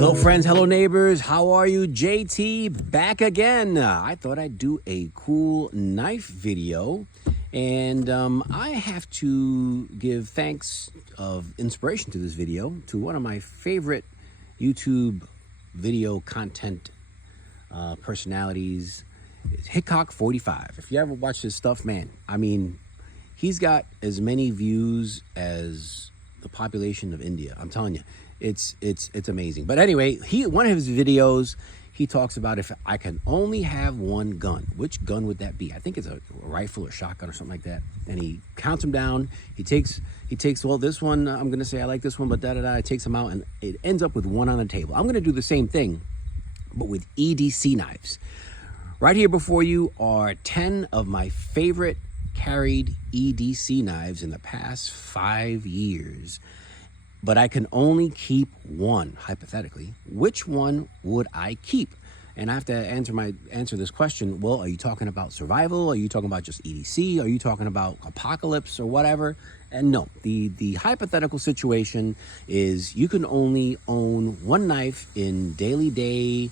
Hello friends, hello neighbors, how are you? JT back again. I thought I'd do a cool knife video, and I have to give thanks of inspiration to this video to one of my favorite YouTube video content personalities, Hickok45. If you ever watch his stuff, man, I mean, he's got as many views as the population of India. I'm telling you. It's amazing. But anyway, one of his videos, he talks about if I can only have one gun, which gun would that be? I think it's a rifle or shotgun or something like that. And he counts them down. He takes, well, this one, I'm gonna say I like this one, but da-da-da, it takes them out and it ends up with one on the table. I'm gonna do the same thing, but with EDC knives. Right here before you are 10 of my favorite carried EDC knives in the past 5 years. But I can only keep one, hypothetically. Which one would I keep? And I have to answer this question. Well, are you talking about survival? Are you talking about just EDC? Are you talking about apocalypse or whatever? And no, the hypothetical situation is you can only own one knife in daily day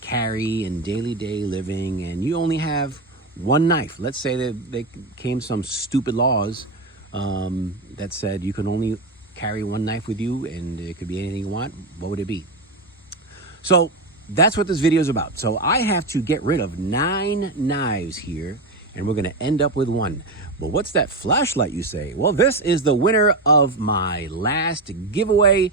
carry and daily day living, and you only have one knife. Let's say that there came some stupid laws that said you can only carry one knife with you and it could be anything you want. What would it be? So that's what this video is about. So I have to get rid of 9 knives here and we're going to end up with one. But what's that flashlight, you say? Well, this is the winner of my last giveaway.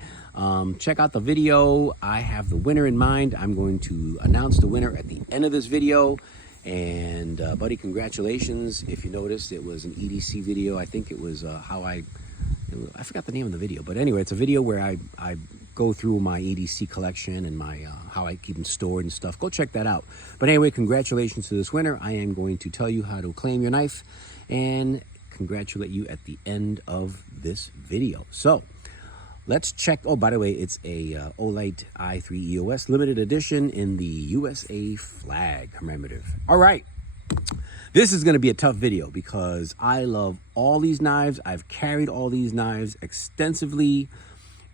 Check out the video. I have the winner in mind. I'm going to announce the winner at the end of this video. And buddy, congratulations. If you noticed, it was an EDC video. I think it was I forgot the name of the video, but anyway, it's a video where I go through my EDC collection and my how I keep them stored and stuff. Go check that out. But anyway, congratulations to this winner. I am going to tell you how to claim your knife and congratulate you at the end of this video. So let's check. Oh, by the way, it's a Olight i3 EOS limited edition in the USA flag commemorative. All right. This is going to be a tough video because I love all these knives. I've carried all these knives extensively,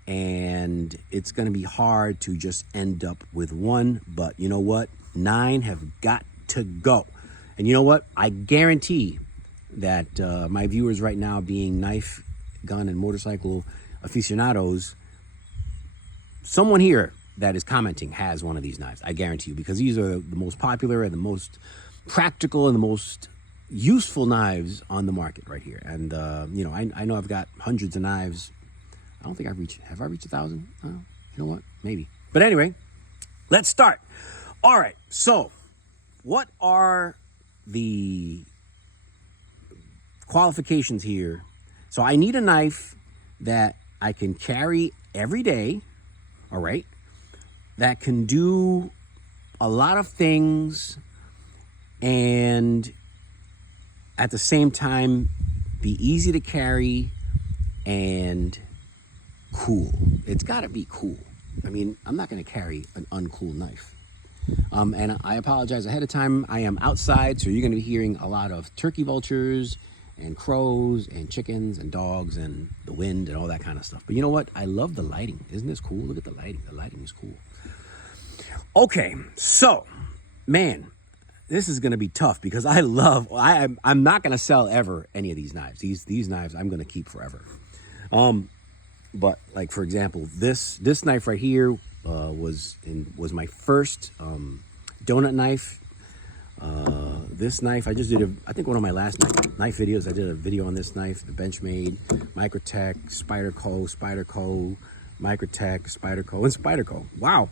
and it's going to be hard to just end up with one. But you know what? 9 have got to go. And you know what? I guarantee that my viewers right now, being knife, gun, and motorcycle aficionados, someone here that is commenting has one of these knives. I guarantee you, because these are the most popular and the most practical and the most useful knives on the market right here. And you know, I know I've got hundreds of knives. I don't think have I reached 1,000? You know what, maybe. But anyway, let's start. All right, so what are the qualifications here? So I need a knife that I can carry every day, all right, that can do a lot of things and at the same time be easy to carry and cool. It's got to be cool. I mean, I'm not going to carry an uncool knife. And I apologize ahead of time. I am outside, so you're going to be hearing a lot of turkey vultures and crows and chickens and dogs and the wind and all that kind of stuff. But you know what? I love the lighting. Isn't this cool? Look at the lighting. The lighting is cool. Okay, so, man, this is going to be tough because I'm not going to sell ever any of these knives. These knives I'm going to keep forever. But like, for example, this knife right here was my first donut knife. This knife, I just did I think one of my last knife videos, I did a video on this knife, the Benchmade, Microtech, Spyderco, Microtech, Spyderco, and Spyderco. Wow.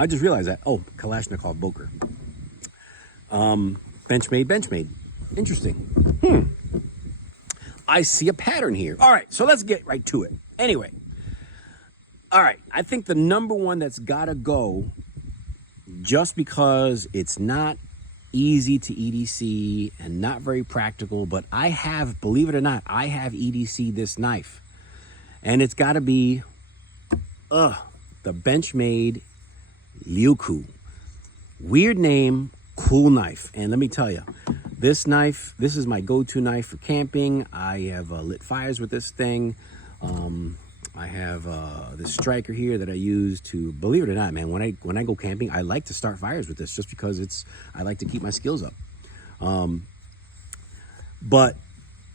I just realized that. Oh, Kalashnikov Boker. Benchmade. Interesting. I see a pattern here. All right, so let's get right to it. Anyway, all right, I think the number one that's gotta go, just because it's not easy to EDC and not very practical, but I have, believe it or not, I have EDC this knife, and it's gotta be the Benchmade Liuku. Weird name, cool knife. And let me tell you, this knife, this is my go-to knife for camping. I have lit fires with this thing. I have this striker here that I use to, believe it or not, man, when I go camping, I like to start fires with this just because I like to keep my skills up. But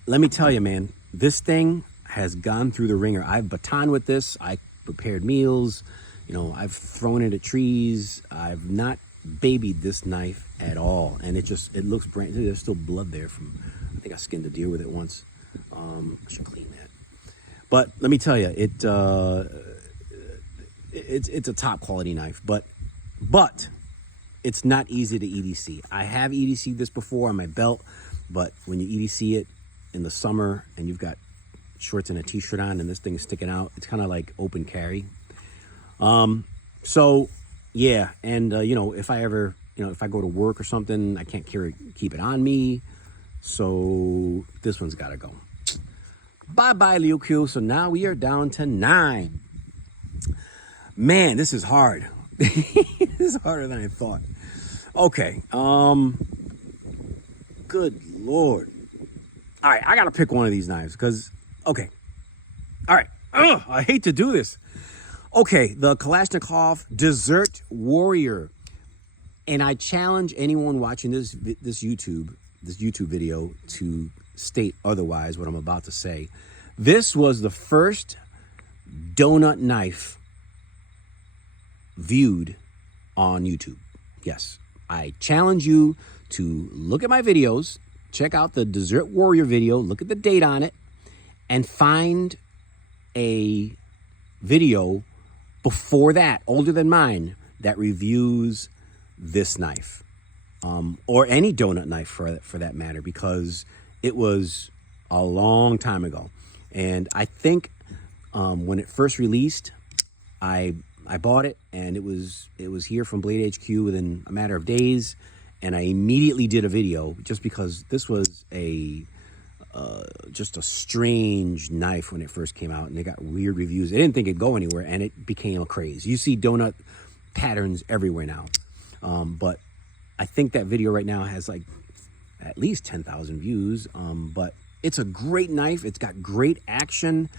let me tell you, man, this thing has gone through the ringer. I've batoned with this. I prepared meals. You know, I've thrown it at trees. I've not babied this knife at all. And it looks brand new. There's still blood there from, I think I skinned a deer with it once. I should clean that. But let me tell you, it's a top quality knife, but it's not easy to EDC. I have EDC'd this before on my belt, but when you EDC it in the summer and you've got shorts and a t-shirt on and this thing is sticking out, it's kind of like open carry. So yeah, and you know, if I go to work or something, I can't keep it on me, so this one's got to go. Bye-bye, Liu Q. So now we are down to 9. Man, this is hard. This is harder than I thought. Okay. Good Lord. All right, I got to pick one of these knives because, okay. All right. Ugh, I hate to do this. Okay, the Kalashnikov Desert Warrior. And I challenge anyone watching this YouTube video to state otherwise what I'm about to say. This was the first donut knife viewed on YouTube. Yes, I challenge you to look at my videos, check out the Desert Warrior video, look at the date on it, and find a video before that, older than mine, that reviews this knife, or any donut knife for that matter, because it was a long time ago. And I think when it first released, I bought it, and it was here from Blade HQ within a matter of days, and I immediately did a video just because this was just a strange knife when it first came out, and it got weird reviews. I didn't think it'd go anywhere, and it became a craze. You see donut patterns everywhere now, but I think that video right now has like at least 10,000 views, but it's a great knife. It's got great action.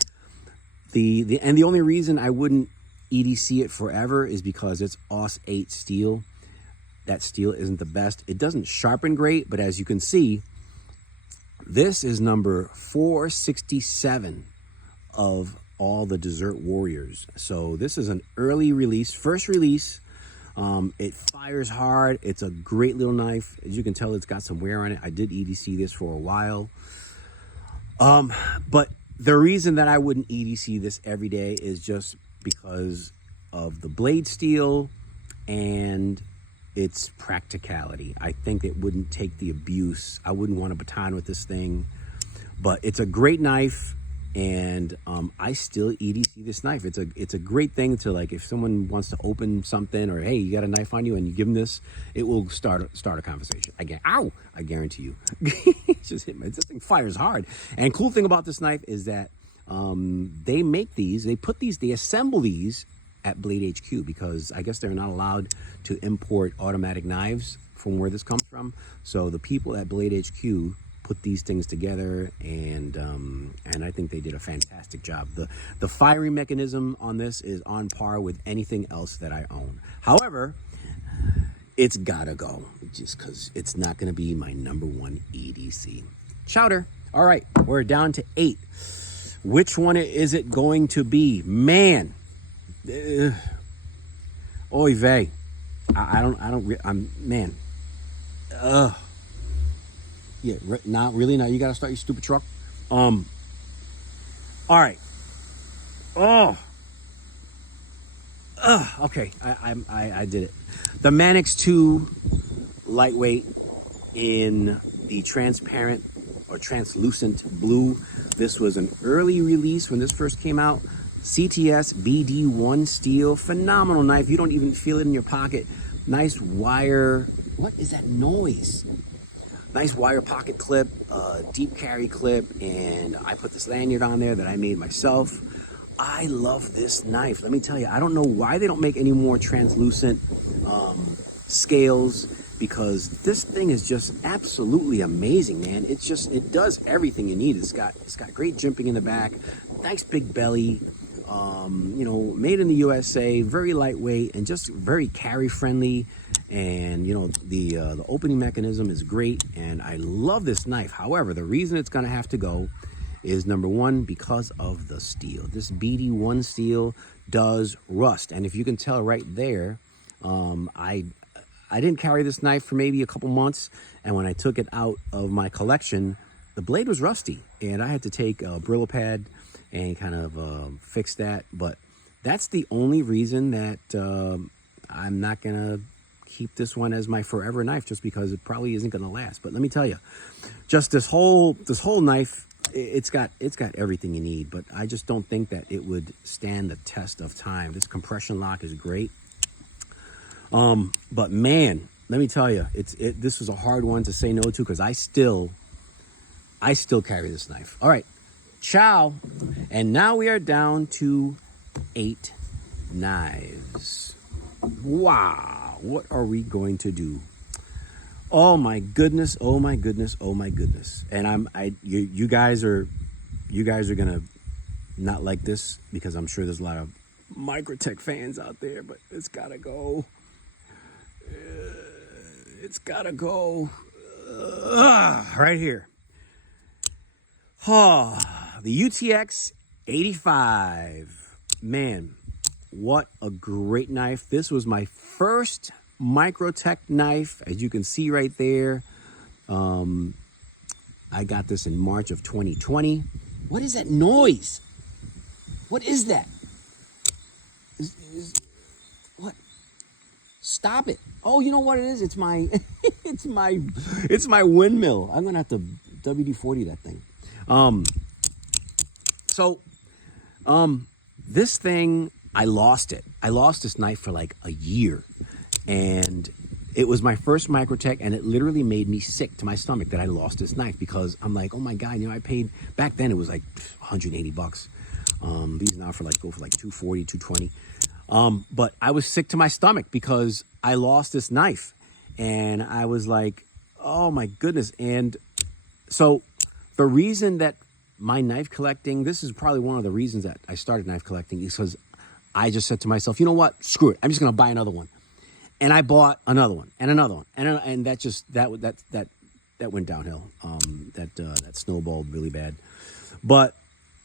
And the only reason I wouldn't EDC it forever is because it's OS 8 steel. That steel isn't the best. It doesn't sharpen great, but as you can see, this is number 467 of all the Desert Warriors. So this is an early release, first release. It fires hard. It's a great little knife. As you can tell, it's got some wear on it. I did EDC this for a while. But the reason that I wouldn't EDC this every day is just because of the blade steel and its practicality. I think it wouldn't take the abuse. I wouldn't want to baton with this thing, but it's a great knife. And I still EDC this knife. It's a great thing to, like, if someone wants to open something, or hey, you got a knife on you and you give them this, it will start a conversation. I guarantee you. Just hit me. This thing fires hard. And cool thing about this knife is that they make these, they assemble these at Blade HQ, because I guess they're not allowed to import automatic knives from where this comes from. So the people at Blade HQ put these things together, and I think they did a fantastic job. The firing mechanism on this is on par with anything else that I own. However, it's gotta go, just because it's not gonna be my ¡1 EDC. Chowder. All right, we're down to 8. Which one is it going to be? Man, oy vey. Yeah, not really. Now you gotta start your stupid truck. All right. Okay. I did it. The Manix 2 lightweight in the transparent or translucent blue. This was an early release when this first came out. CTS BD1 steel, phenomenal knife. You don't even feel it in your pocket. Nice wire. What is that noise? Nice wire pocket clip, deep carry clip, and I put this lanyard on there that I made myself. I love this knife. Let me tell you, I don't know why they don't make any more translucent scales, because this thing is just absolutely amazing, man. It does everything you need. It's got great jimping in the back, nice big belly. You know, made in the USA, very lightweight and just very carry friendly. And you know, the opening mechanism is great, and I love this knife. However, the reason it's gonna have to go is, number one, because of the steel. This BD1 steel does rust, and if you can tell right there, I didn't carry this knife for maybe a couple months, and when I took it out of my collection, the blade was rusty, and I had to take a Brillo pad and kind of fix that. But that's the only reason that I'm not gonna keep this one as my forever knife, just because it probably isn't gonna last. But let me tell you, just this whole knife, it's got everything you need, but I just don't think that it would stand the test of time. This compression lock is great. But man, let me tell you, this was a hard one to say no to, because I still carry this knife. All right, ciao. And now we are down to 8 knives. Wow, what are we going to do? Oh my goodness, oh my goodness, oh my goodness. And you guys are gonna not like this, because I'm sure there's a lot of Microtech fans out there, but it's gotta go. It's gotta go. Right here. Oh, the UTX 85. Man, what a great knife. This was my first Microtech knife, as you can see right there. I got this in March of 2020. What is that noise? What is that? What? Stop it. Oh, you know what it is? It's my it's my windmill. I'm gonna have to WD-40 that thing. This thing, I lost it. I lost this knife for like a year, and it was my first Microtech, and it literally made me sick to my stomach that I lost this knife, because I'm like, oh my God, you know, I paid, back then it was like 180 bucks. These now go for like 240, 220. But I was sick to my stomach because I lost this knife, and I was like, oh my goodness. And so the reason that my knife collecting, this is probably one of the reasons that I started knife collecting, is because I just said to myself, you know what, screw it, I'm just gonna buy another one. And I bought another one and another one, and that just that went downhill. That snowballed really bad. But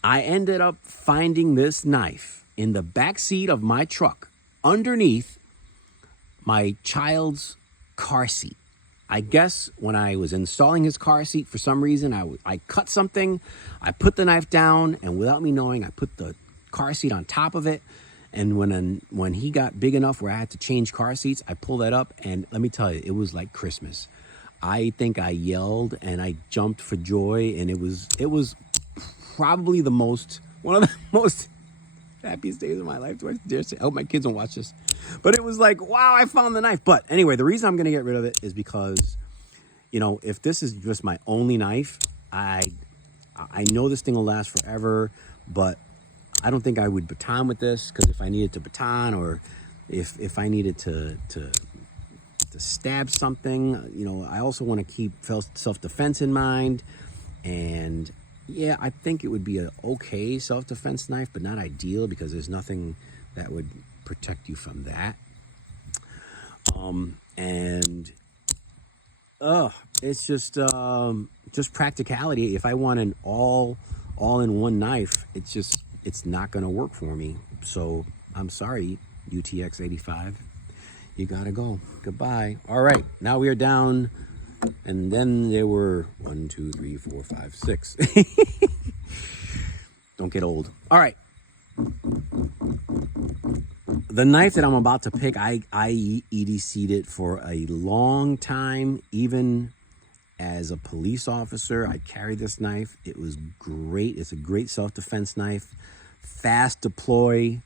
I ended up finding this knife in the back seat of my truck, underneath my child's car seat. I guess when I was installing his car seat, for some reason, I cut something, I put the knife down, and without me knowing, I put the car seat on top of it. And when he got big enough where I had to change car seats, I pulled that up, and let me tell you, it was like Christmas. I think I yelled and I jumped for joy, and it was probably one of the most happiest days of my life. Do I dare say? I hope my kids don't watch this. But it was like, wow, I found the knife. But anyway, the reason I'm going to get rid of it is because, you know, if this is just my only knife, I know this thing will last forever, but I don't think I would baton with this, because if I needed to baton, or if I needed to stab something, you know, I also want to keep self-defense in mind. And yeah, I think it would be a okay self-defense knife, but not ideal, because there's nothing that would protect you from that. It's just practicality. If I want an all-in-one knife, it's not gonna work for me. So I'm sorry, UTX 85, you gotta go. Goodbye. All right, now we are down, and then there were 1, 2, 3, 4, 5, 6. Don't get old. All right. The knife that I'm about to pick, I EDC'd it for a long time. Even as a police officer, I carried this knife. It was great. It's a great self-defense knife, fast deploy,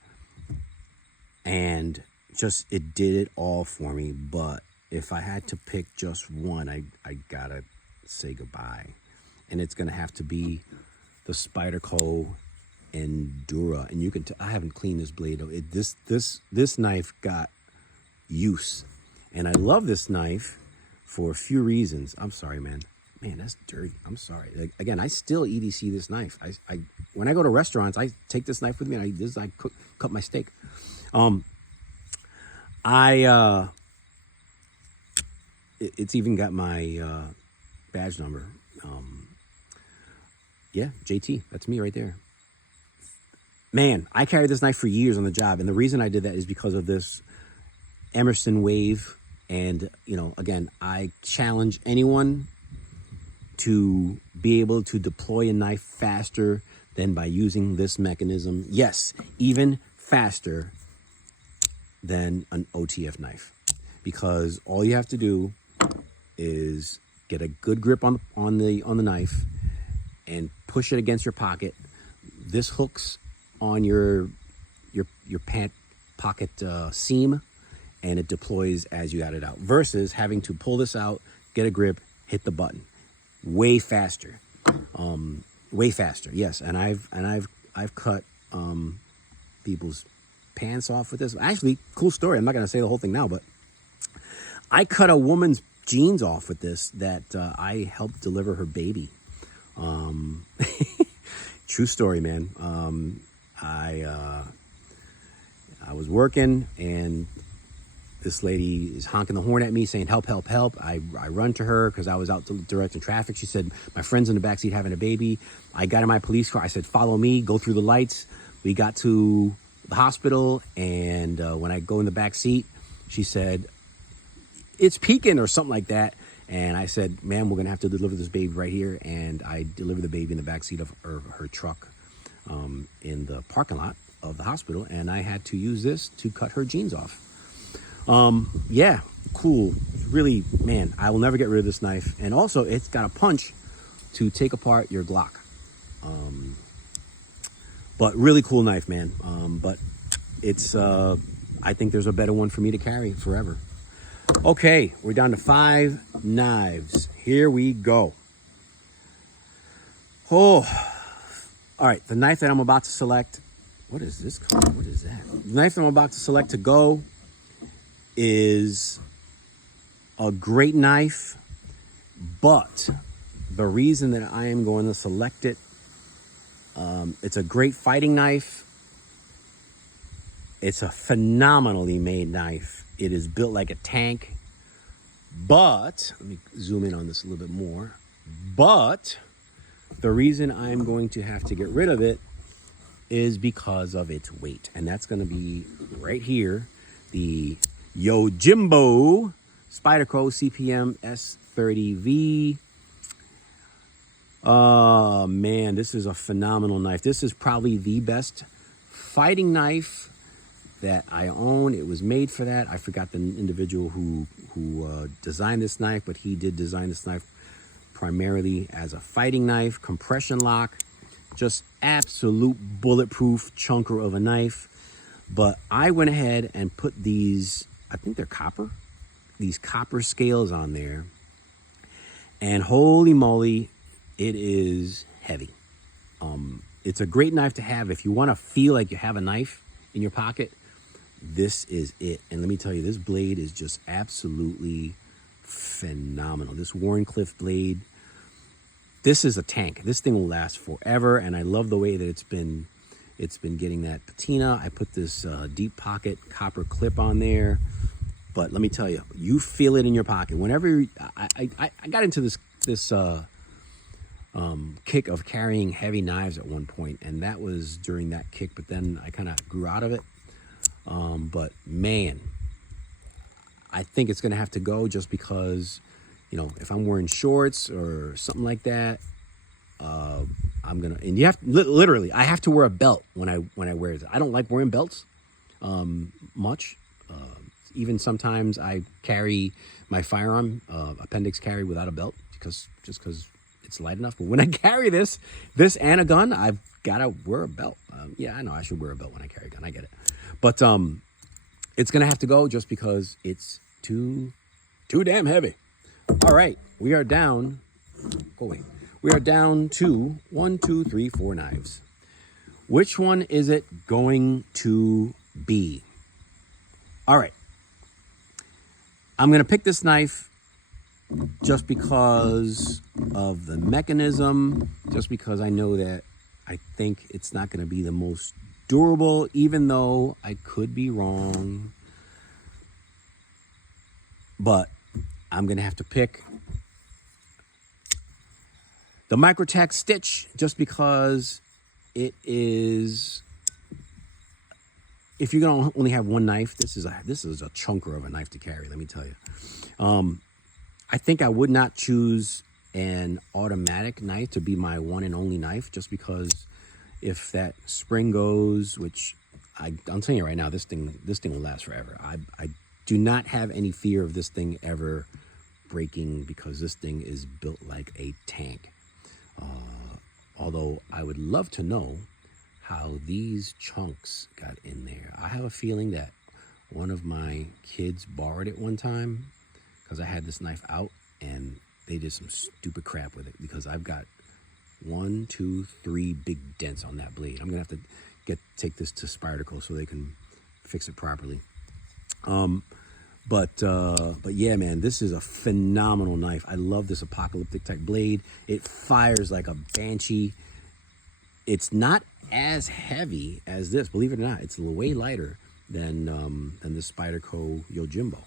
and just, it did it all for me. But if I had to pick just one, I gotta say goodbye. And it's gonna have to be the Spyderco Endura. And you can I haven't cleaned this blade. This knife got use, and I love this knife for a few reasons. I'm sorry, man. Man, that's dirty. I'm sorry. Like, again, I still EDC this knife. I when I go to restaurants, I take this knife with me, and I cut my steak. It's even got my badge number. Yeah, JT. That's me right there. Man, I carried this knife for years on the job, and the reason I did that is because of this Emerson Wave. And, you know, again, I challenge anyone to be able to deploy a knife faster than by using this mechanism. Yes, even faster than an OTF knife, because all you have to do is get a good grip on the knife and push it against your pocket. This hooks on your pant pocket seam, and it deploys as you got it out, versus having to pull this out, get a grip, hit the button. Way faster. Way faster. Yes, and I've cut people's pants off with this. Actually, cool story. I'm not gonna say the whole thing now, but I cut a woman's jeans off with this that I helped deliver her baby. True story, man. I was working, and this lady is honking the horn at me saying, help, help, help. I run to her because I was out directing traffic. She said, my friend's in the backseat having a baby. I got in my police car. I said, follow me, go through the lights. We got to the hospital, and when I go in the back seat, she said, it's peaking or something like that. And I said, ma'am, we're gonna have to deliver this baby right here. And I delivered the baby in the backseat of her truck in the parking lot of the hospital. And I had to use this to cut her jeans off. Yeah, cool. Really, man, I will never get rid of this knife. And also, it's got a punch to take apart your Glock. But really cool knife, man. But it's, I think there's a better one for me to carry forever. Okay, we're down to 5 knives. Here we go. Oh, all right. The knife that I'm about to select, what is this called? What is that? The knife that I'm about to select to go is a great knife, but the reason that I am going to select it, it's a great fighting knife. It's a phenomenally made knife. It is built like a tank, but let me zoom in on this a little bit more. But the reason I'm going to have to get rid of it is because of its weight, and that's going to be right here, the Yojimbo Spyderco CPM S30V. Oh man, this is a phenomenal knife. This is probably the best fighting knife that I own. It was made for that. I forgot the individual who designed this knife, but he did design this knife primarily as a fighting knife, compression lock, just absolute bulletproof chunker of a knife. But I went ahead and put these, I think they're copper, these copper scales on there, and holy moly, it is heavy. It's a great knife to have if you want to feel like you have a knife in your pocket. This is it. And let me tell you, this blade is just absolutely phenomenal. This Warncliffe blade, this is a tank. This thing will last forever, and I love the way that it's been getting that patina. I put this deep pocket copper clip on there, but let me tell you, you feel it in your pocket. Whenever I got into this kick of carrying heavy knives at one point, and that was during that kick, but then I kind of grew out of it. But man, I think it's gonna have to go, just because, you know, if I'm wearing shorts or something like that, I'm gonna, and you have literally, I have to wear a belt when I wear it. I don't like wearing belts much. Even sometimes I carry my firearm appendix carry without a belt, just because it's light enough. But when I carry this and a gun, I've got to wear a belt. Yeah, I know I should wear a belt when I carry a gun. I get it. But it's going to have to go, just because it's too damn heavy. All right, we are down. Go away. We are down to 1, 2, 3, 4 knives. Which one is it going to be? All right. I'm going to pick this knife just because of the mechanism, just because I know that I think it's not going to be the most durable, even though I could be wrong. But I'm going to have to pick the Microtech Stitch just because it is, if you're going to only have one knife, this is a chunker of a knife to carry, let me tell you. I think I would not choose an automatic knife to be my one and only knife, just because if that spring goes, which I'm telling you right now, this thing will last forever. I do not have any fear of this thing ever breaking, because this thing is built like a tank. Although I would love to know how these chunks got in there. I have a feeling that one of my kids borrowed it one time, because I had this knife out and they did some stupid crap with it, because I've got 1, 2, 3 big dents on that blade. I'm gonna have to take this to Spyderco so they can fix it properly. But yeah, man, this is a phenomenal knife. I love this apocalyptic type blade. It fires like a banshee. It's not as heavy as this, believe it or not. It's way lighter than the Spyderco Yojimbo.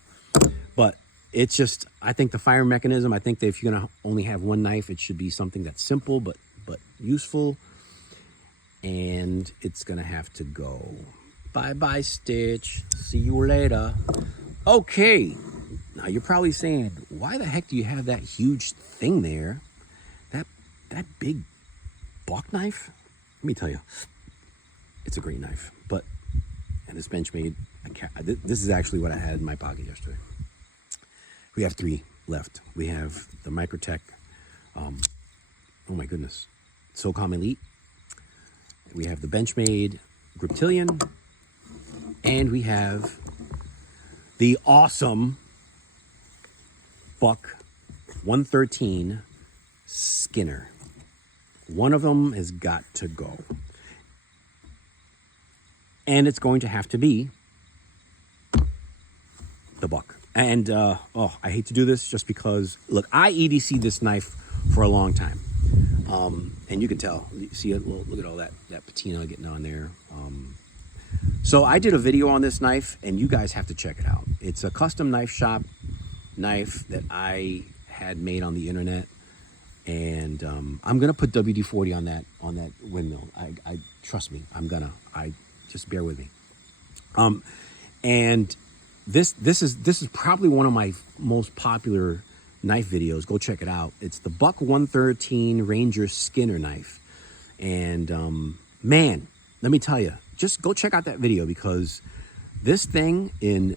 But it's just, I think the fire mechanism, I think that if you're gonna only have one knife, it should be something that's simple but useful. And it's gonna have to go. Bye-bye, Stitch. See you later. Okay, now you're probably saying, why the heck do you have that huge thing there? That big buck knife? Let me tell you, it's a great knife. And it's Benchmade. This is actually what I had in my pocket yesterday. We have 3 left. We have the Microtech, oh my goodness, SOCOM Elite. We have the Benchmade Griptilian, and we have the awesome Buck 113 Skinner. One of them has got to go. And it's going to have to be the Buck. And, I hate to do this just because, look, I EDC'd this knife for a long time. And you can tell, see it, look at all that patina getting on there. So I did a video on this knife, and you guys have to check it out. It's a custom knife shop knife that I had made on the internet. And I'm gonna put WD-40 on that windmill. I trust me, I just bear with me. And this is probably one of my most popular knife videos. Go check it out. It's the Buck 113 Ranger Skinner knife. And man, let me tell you, just go check out that video, because this thing in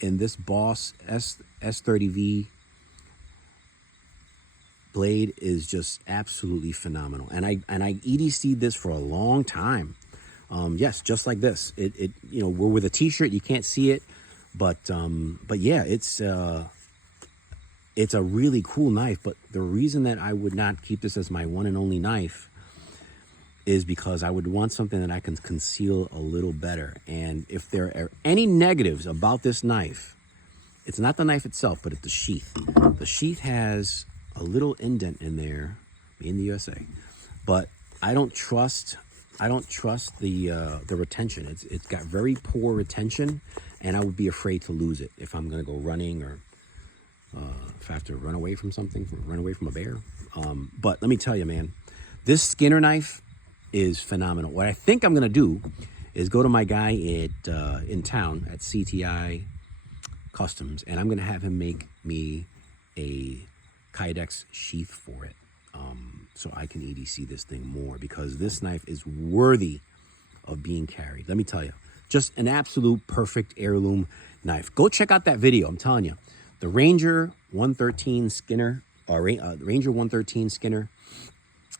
this Boss S30V blade is just absolutely phenomenal. And I EDC'd this for a long time. Yes, just like this. It you know, we're with a t-shirt, you can't see it, but yeah, it's a really cool knife. But the reason that I would not keep this as my one and only knife is because I would want something that I can conceal a little better. And if there are any negatives about this knife, it's not the knife itself, but it's the sheath. The sheath has a little indent in there, in the USA, but I don't trust the retention. It's got very poor retention, and I would be afraid to lose it if I'm gonna go running, or if I have to run away from something, run away from a bear. But let me tell you, man, this Skinner knife is phenomenal. What I think I'm gonna do is go to my guy in town at CTI Customs, and I'm gonna have him make me a Kydex sheath for it, so I can EDC this thing more, because this knife is worthy of being carried. Let me tell you, just an absolute perfect heirloom knife. Go check out that video. I'm telling you, the Ranger 113 Skinner, Ranger 113 Skinner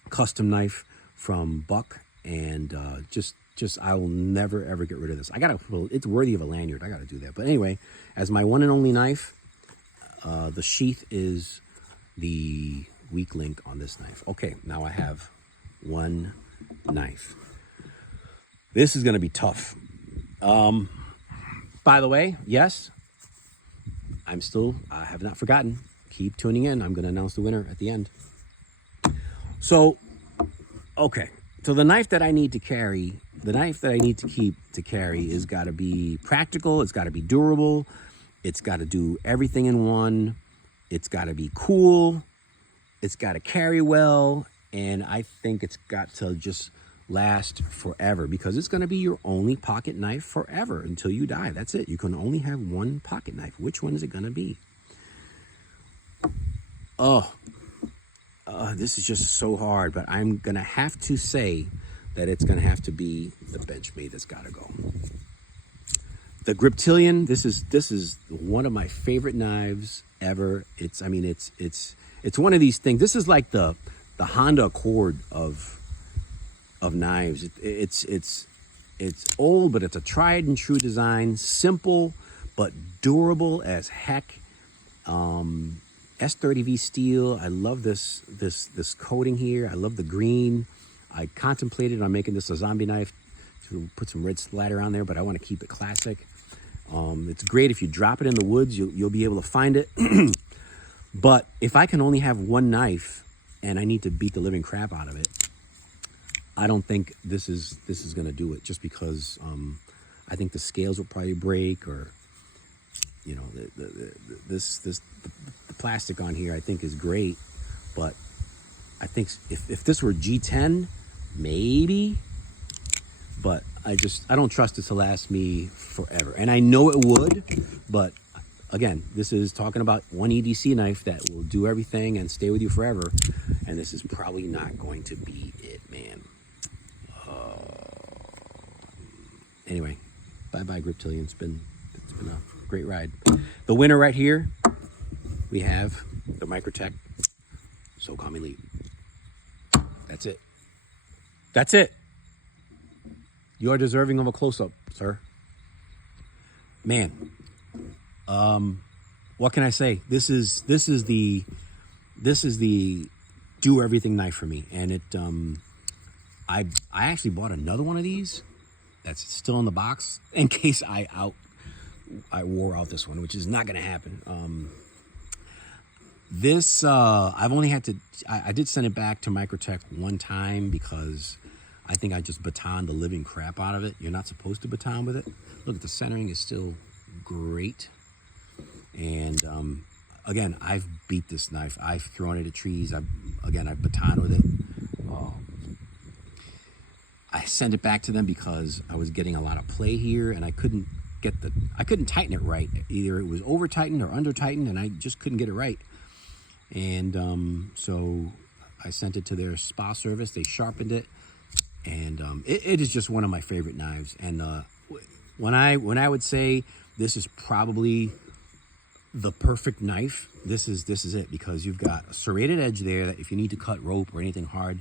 custom knife from Buck, and just I will never ever get rid of this. It's worthy of a lanyard. I gotta do that. But anyway, as my one and only knife, the sheath is the weak link on this knife. Okay, now I have one knife. This is gonna be tough. By the way, yes, I have not forgotten. Keep tuning in. I'm going to announce the winner at the end. So, okay. So the knife that I need to carry, the knife that I need to keep to carry is got to be practical. It's got to be durable. It's got to do everything in one. It's got to be cool. It's got to carry well. And I think it's got to just last forever, because it's going to be your only pocket knife forever until you die. That's it. You can only have one pocket knife. Which one is it going to be? This is just so hard, but I'm going to have to say that it's going to have to be the Benchmade that's got to go. The Griptilian, this is one of my favorite knives ever. It's one of these things. This is like the Honda Accord of knives. It's old, but it's a tried and true design, simple but durable as heck. S30V steel. I love this coating here. I love the green. I contemplated on making this a zombie knife to put some red splatter on there, but I want to keep it classic. It's great if you drop it in the woods, you'll be able to find it. But if I can only have one knife and I need to beat the living crap out of it, I don't think this is going to do it, just because I think the scales will probably break, or you know, the plastic on here I think is great, but I think if this were G10, maybe, but I don't trust it to last me forever. And I know it would, but again, this is talking about one EDC knife that will do everything and stay with you forever, and this is probably not going to be it, man. Anyway, bye-bye Griptilian. It's been a great ride. The winner right here, we have the Microtech So Call Me Lee. That's it. That's it. You are deserving of a close-up, sir. Man, what can I say? This is the do everything knife for me, and it. I actually bought another one of these that's still in the box in case I wore out this one, which is not going to happen. I've only had to. I did send it back to Microtech one time because I think I just batoned the living crap out of it. You're not supposed to baton with it. Look, the centering is still great. And again, I've beat this knife. I've thrown it at trees. I've batoned with it. I sent it back to them because I was getting a lot of play here, and I couldn't tighten it right. Either it was over tightened or under tightened, and I just couldn't get it right. And so I sent it to their spa service. They sharpened it, and it is just one of my favorite knives. And when I would say this is probably the perfect knife, this is it, because you've got a serrated edge there that if you need to cut rope or anything hard,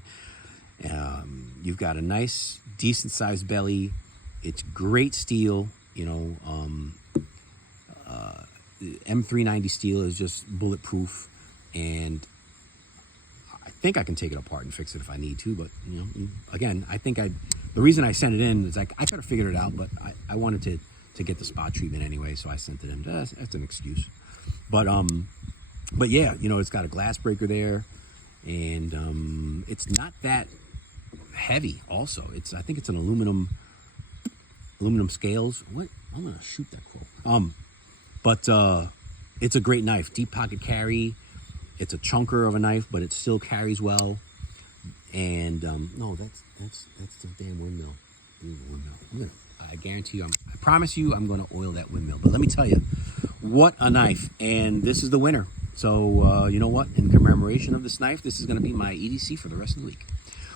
you've got a nice decent sized belly. It's great steel, you know. M390 steel is just bulletproof, and I think I can take it apart and fix it if I need to. But you know, again, I think the reason I sent it in is like I could have figured it out, but I wanted to get the spot treatment anyway, so I sent it in. That's an excuse. But yeah, you know, it's got a glass breaker there, and it's not that heavy. Also, I think it's an aluminum scales. What? I'm gonna shoot that quote. But it's a great knife. Deep pocket carry. It's a chunker of a knife, but it still carries well. And no, that's the damn windmill. I guarantee you, I promise you, I'm gonna oil that windmill. But let me tell you, what a knife! And this is the winner. So you know what? In commemoration of this knife, this is gonna be my EDC for the rest of the week.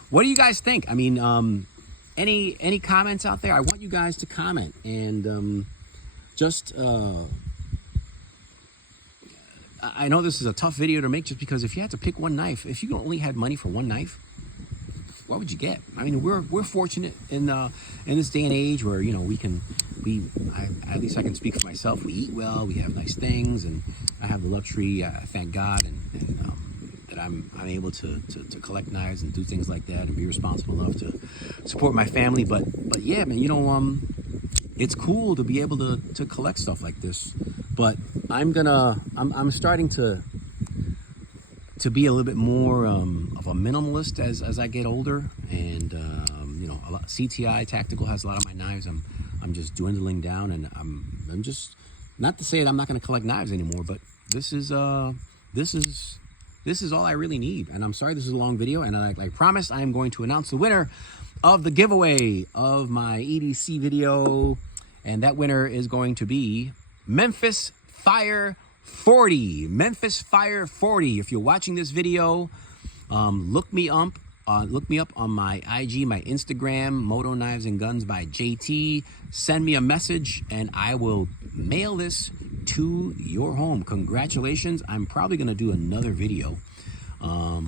What do you guys think? I mean, any comments out there? I want you guys to comment and just. I know this is a tough video to make, just because if you had to pick one knife, if you only had money for one knife, what would you get? I mean, we're fortunate in this day and age where, you know, at least I can speak for myself. We eat well, we have nice things, and I have the luxury, thank God, and that I'm able to collect knives and do things like that and be responsible enough to support my family. But yeah, man, you know, it's cool to be able to collect stuff like this. but I'm starting to be a little bit more of a minimalist as I get older, and you know, a lot, CTI Tactical has a lot of my knives. I'm just dwindling down, and I'm just, not to say that I'm not going to collect knives anymore, but this is all I really need. And I'm sorry this is a long video, and like promised, I am going to announce the winner of the giveaway of my EDC video, and that winner is going to be Memphis Fire 40. Memphis Fire 40. If you're watching this video, look me up on my IG, my Instagram, Motoknivesandgunsbyjt. Send me a message and I will mail this to your home. Congratulations. I'm probably going to do another video.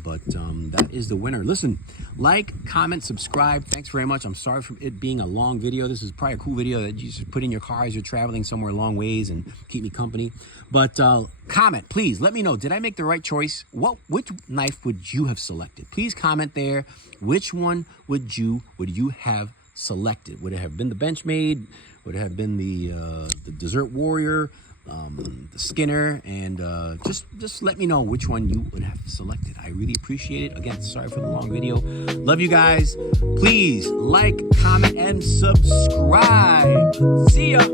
But that is the winner. Listen, like, comment, subscribe. Thanks very much. I'm sorry for it being a long video. This is probably a cool video that you just put in your car as you're traveling somewhere long ways and keep me company. But comment, please. Let me know. Did I make the right choice? Which knife would you have selected? Please comment there. Which one would you have selected? Would it have been the Benchmade? Would it have been the Desert Warrior? The Skinner? And just let me know which one you would have selected. I really appreciate it. Again, sorry for the long video. Love you guys. Please like, comment, and subscribe. See ya.